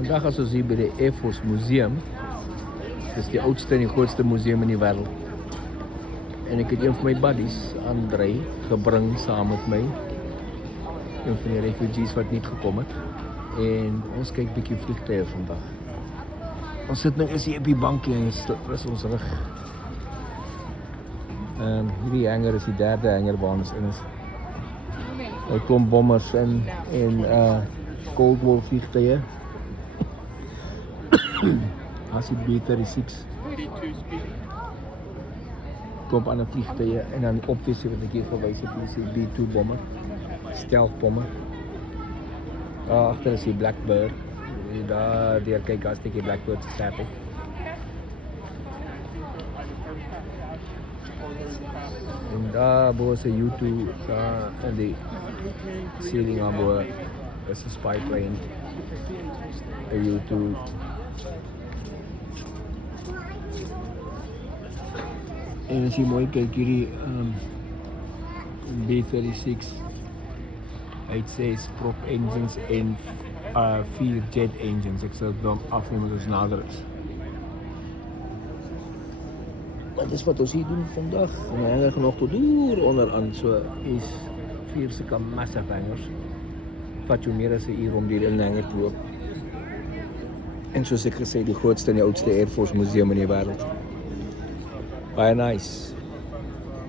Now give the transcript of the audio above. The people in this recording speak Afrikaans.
Vandag is ons hier by die Air Force Museum. Dit is die oudste en die grootste museum in die wêreld. En ek het een van my buddies, Andrei, gebring saam met my. Een van die refugees wat niet gekom het. En ons kyk bietjie vliegtuie vandag. Ons sit nou eens hier op die bankie en is ons rug. Hierdie hanger is die derde hanger waar ons in is. Daar kom bommers in en Cold War vliegtuie. As die B-36 kom aan 'n vliegtuie en dan die opvisie wat ek hier gewys het, is die B-2 bommer, stealth bommer. Daar agter is die Blackbird. Daar deur kyk as die Blackbird se stap. En daar bo is 'n U2 in die ceiling abo is 'n spy plane. 'n U2. En as jy mooi kyk hierdie B-36 hy het 6 prop engines en 4 jet engines. Ek sal dan afneem as ons nader is. Dit is wat ons hier doen vandag. En hy hanger nog tot deur onderaan. So is 4 sulke massive hangers. Vat jou meer as 'n uur om die hele hanger te loop. En soos ek gesê, die grootste en die oudste Air Force museum in die wêreld. Baie nice.